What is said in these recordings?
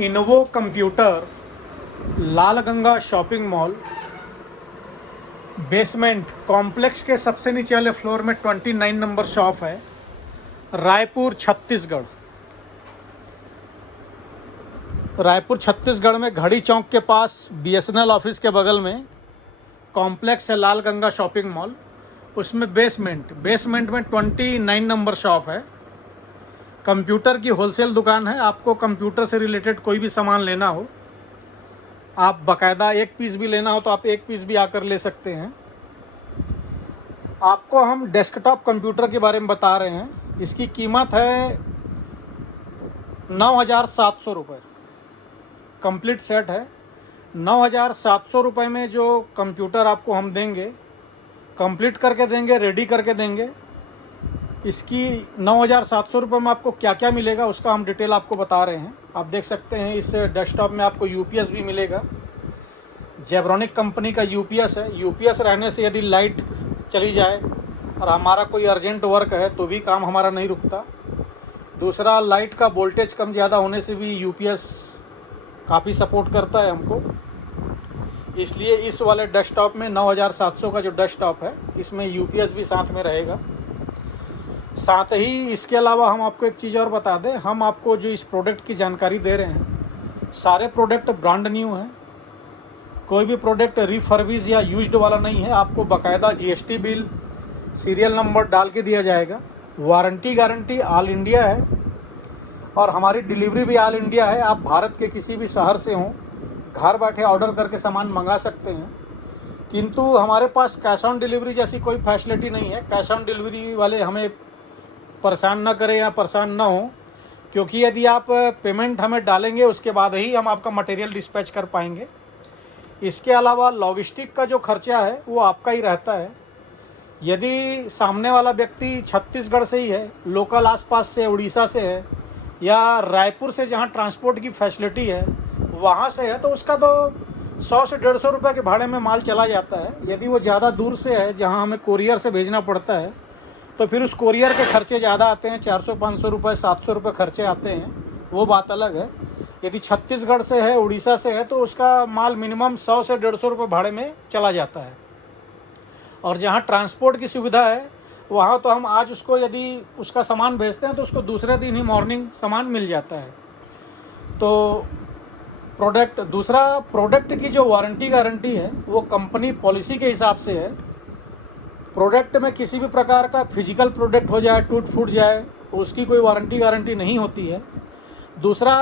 इनोवो computer, Lalganga shopping mall, basement complex के सबसे नीचे वाले फ्लोर में 29 नंबर शॉप है, रायपुर छत्तीसगढ़। रायपुर छत्तीसगढ़ में घड़ी चौक के पास बीएसएनएल ऑफिस के बगल में कॉम्प्लेक्स है लालगंगा शॉपिंग मॉल, उसमें बेसमेंट में 29 नंबर शॉप है। कंप्यूटर की होलसेल दुकान है। आपको कंप्यूटर से रिलेटेड कोई भी सामान लेना हो, आप बाकायदा एक पीस भी लेना हो तो आप एक पीस भी आकर ले सकते हैं। आपको हम डेस्कटॉप कंप्यूटर के बारे में बता रहे हैं। इसकी कीमत है 9,700 रुपये। कंप्लीट सेट है। 9,700 रुपये में जो कंप्यूटर आपको हम देंगे, कंप्लीट करके देंगे, रेडी करके देंगे। इसकी 9,700 रुपये में आपको क्या क्या मिलेगा उसका हम डिटेल आपको बता रहे हैं। आप देख सकते हैं इस डेस्कटॉप में आपको यूपीएस भी मिलेगा। जेब्रॉनिक कंपनी का यूपीएस है। यूपीएस रहने से यदि लाइट चली जाए और हमारा कोई अर्जेंट वर्क है तो भी काम हमारा नहीं रुकता। दूसरा, लाइट का वोल्टेज कम ज़्यादा होने से भी यूपीएस काफ़ी सपोर्ट करता है हमको। इसलिए इस वाले डेस्कटॉप में 9,700 का जो डेस्कटॉप है इसमें यूपीएस भी साथ में रहेगा। साथ ही इसके अलावा हम आपको एक चीज़ और बता दें, हम आपको जो इस प्रोडक्ट की जानकारी दे रहे हैं, सारे प्रोडक्ट ब्रांड न्यू हैं। कोई भी प्रोडक्ट रिफर्बिश या यूज्ड वाला नहीं है। आपको बाकायदा जीएसटी बिल, सीरियल नंबर डाल के दिया जाएगा। वारंटी गारंटी ऑल इंडिया है और हमारी डिलीवरी भी ऑल इंडिया है। आप भारत के किसी भी शहर से हों, घर बैठे ऑर्डर करके सामान मंगा सकते हैं। किंतु हमारे पास कैश ऑन डिलीवरी जैसी कोई फैसिलिटी नहीं है। कैश ऑन डिलीवरी वाले हमें परेशान ना करें या परेशान ना हो, क्योंकि यदि आप पेमेंट हमें डालेंगे उसके बाद ही हम आपका मटेरियल डिस्पैच कर पाएंगे। इसके अलावा लॉजिस्टिक का जो खर्चा है वो आपका ही रहता है। यदि सामने वाला व्यक्ति छत्तीसगढ़ से ही है, लोकल आसपास से, उड़ीसा से है या रायपुर से जहाँ ट्रांसपोर्ट की फैसिलिटी है वहाँ से है, तो उसका तो 100 से 150 रुपये के भाड़े में माल चला जाता है। यदि वो ज़्यादा दूर से है जहाँ हमें कोरियर से भेजना पड़ता है तो फिर उस कोरियर के खर्चे ज़्यादा आते हैं। 400-500 रुपये, 700 रुपये खर्चे आते हैं, वो बात अलग है। यदि छत्तीसगढ़ से है, उड़ीसा से है, तो उसका माल मिनिमम 100 से 150 रुपये भाड़े में चला जाता है। और जहाँ ट्रांसपोर्ट की सुविधा है वहाँ तो हम आज उसको यदि उसका सामान भेजते हैं तो उसको दूसरे दिन ही मॉर्निंग सामान मिल जाता है। तो दूसरा प्रोडक्ट की जो वारंटी गारंटी है वो कंपनी पॉलिसी के हिसाब से है। प्रोडक्ट में किसी भी प्रकार का फिजिकल प्रोडक्ट हो जाए, टूट फूट जाए, उसकी कोई वारंटी गारंटी नहीं होती है। दूसरा,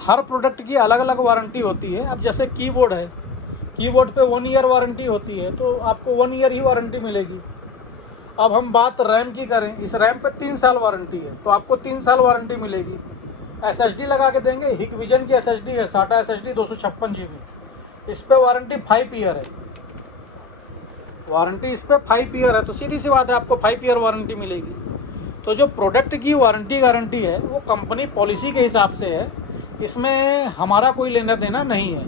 हर प्रोडक्ट की अलग अलग वारंटी होती है। अब जैसे कीबोर्ड है, कीबोर्ड पे 1 ईयर वारंटी होती है, तो आपको 1 ईयर ही वारंटी मिलेगी। अब हम बात रैम की करें, इस रैम पे 3 साल वारंटी है, तो आपको 3 साल वारंटी मिलेगी। एसएसडी लगा के देंगे, हिकविजन की एसएसडी है, साटा एसएसडी 256 GB, इस पर वारंटी 5 ईयर है। वारंटी इस पर 5 ईयर है, तो सीधी सी बात है आपको 5 ईयर वारंटी मिलेगी। तो जो प्रोडक्ट की वारंटी गारंटी है वो कंपनी पॉलिसी के हिसाब से है, इसमें हमारा कोई लेना देना नहीं है।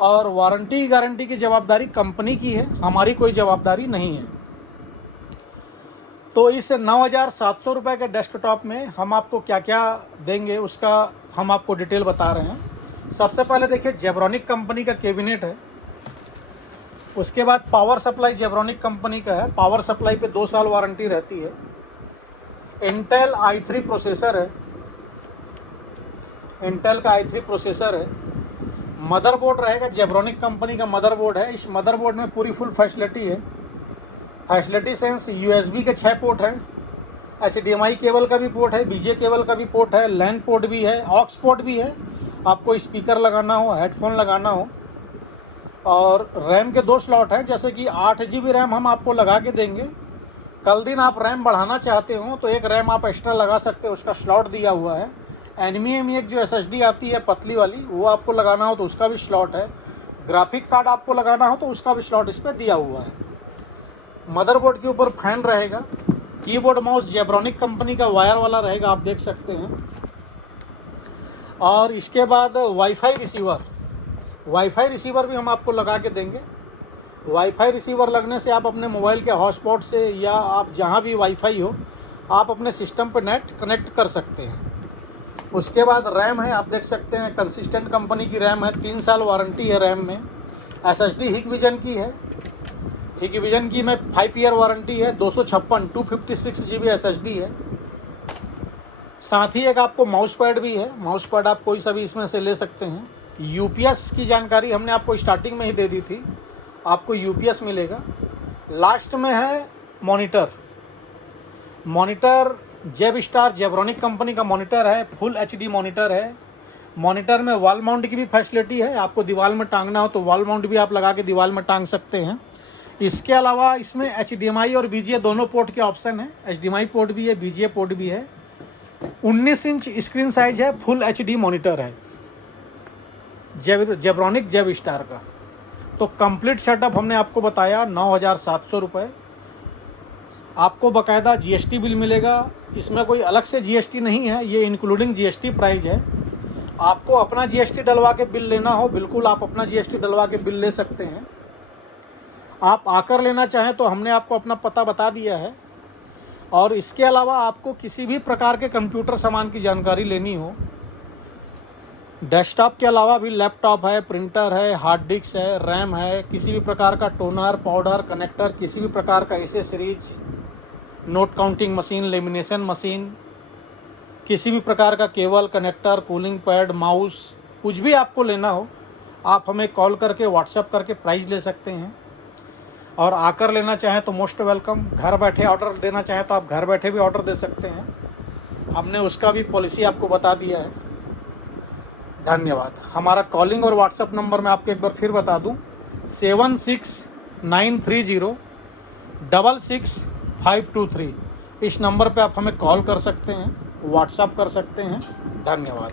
और वारंटी गारंटी की जवाबदारी कंपनी की है, हमारी कोई जवाबदारी नहीं है। तो इस 9,700 रुपये के डेस्कटॉप में हम आपको क्या क्या देंगे उसका हम आपको डिटेल बता रहे हैं। सबसे पहले देखिए, जेब्रॉनिक कंपनी का कैबिनेट है। उसके बाद पावर सप्लाई जेब्रॉनिक कंपनी का है। पावर सप्लाई पे 2 साल वारंटी रहती है। इंटेल i3 प्रोसेसर है, इंटेल का i3 प्रोसेसर है। मदरबोर्ड रहेगा, जेब्रॉनिक कंपनी का मदरबोर्ड है। इस मदरबोर्ड में पूरी फुल फैसिलिटी है। फैसिलिटी सेंस USB के 6 पोर्ट हैं, HDMI केबल का भी पोर्ट है, BJ केबल का भी पोर्ट है, लैन पोर्ट भी है, ऑक्स पोर्ट भी है, आपको स्पीकर लगाना हो, हेडफोन लगाना हो। और रैम के 2 स्लॉट हैं, जैसे कि 8 GB रैम हम आपको लगा के देंगे। कल दिन आप रैम बढ़ाना चाहते हो तो एक रैम आप एक्स्ट्रा लगा सकते हो, उसका स्लॉट दिया हुआ है। NVMe एक जो SSD आती है पतली वाली, वो आपको लगाना हो तो उसका भी स्लॉट है। ग्राफिक कार्ड आपको लगाना हो तो उसका भी स्लॉट इस पर दिया हुआ है। मदरबोर्ड के ऊपर फैन रहेगा। कीबोर्ड माउस जेब्रॉनिक कंपनी का वायर वाला रहेगा, आप देख सकते हैं। और इसके बाद वाईफाई रिसीवर भी हम आपको लगा के देंगे। वाईफाई रिसीवर लगने से आप अपने मोबाइल के हॉटस्पॉट से या आप जहां भी वाईफाई हो, आप अपने सिस्टम पर नेट कनेक्ट कर सकते हैं। उसके बाद रैम है, आप देख सकते हैं कंसिस्टेंट कंपनी की रैम है, 3 साल वारंटी है रैम में। SSD हिकविजन की है, हिकविजन की में 5 ईयर वारंटी है, 256 GB SSD है। साथ ही एक आपको माउस पैड भी है, माउस पैड आप कोई सा भी इसमें से ले सकते हैं। UPS की जानकारी हमने आपको स्टार्टिंग में ही दे दी थी, आपको UPS मिलेगा। लास्ट में है मॉनिटर, मॉनिटर जेबस्टार जेब्रॉनिक कंपनी का मॉनिटर है, फुल HD मॉनिटर है। मॉनिटर में वॉल माउंट की भी फैसिलिटी है, आपको दीवार में टांगना हो तो वॉल माउंट भी आप लगा के दीवार में टांग सकते हैं। इसके अलावा इसमें HDMI और VGA दोनों पोर्ट के ऑप्शन है, HDMI पोर्ट भी है, VGA पोर्ट भी है। 19 इंच स्क्रीन साइज है, फुल HD मॉनिटर है जेब्रॉनिक जेबस्टार का। तो कंप्लीट सेटअप हमने आपको बताया 9,700 रुपये। आपको बाकायदा GST बिल मिलेगा, इसमें कोई अलग से GST नहीं है, ये इंक्लूडिंग GST प्राइस है। आपको अपना GST डलवा के बिल लेना हो, बिल्कुल आप अपना GST डलवा के बिल ले सकते हैं। आप आकर लेना चाहें तो हमने आपको अपना पता बता दिया है। और इसके अलावा आपको किसी भी प्रकार के कंप्यूटर सामान की जानकारी लेनी हो, डेस्कटॉप के अलावा भी लैपटॉप है, प्रिंटर है, हार्ड डिस्क है, रैम है, किसी भी प्रकार का टोनर, पाउडर, कनेक्टर, किसी भी प्रकार का accessories, note counting machine, lamination machine, किसी भी प्रकार का cable, connector, cooling pad, mouse, कुछ भी आपको लेना हो आप हमें कॉल करके व्हाट्सएप करके प्राइस ले सकते हैं। और आकर लेना चाहें तो मोस्ट वेलकम। घर बैठे ऑर्डर देना चाहें तो आप घर बैठे भी ऑर्डर दे सकते हैं, हमने उसका भी पॉलिसी आपको बता दिया है। धन्यवाद। हमारा कॉलिंग और व्हाट्सएप नंबर मैं आपको एक बार फिर बता दूं, 7693066523। इस नंबर पे आप हमें कॉल कर सकते हैं, व्हाट्सएप कर सकते हैं। धन्यवाद।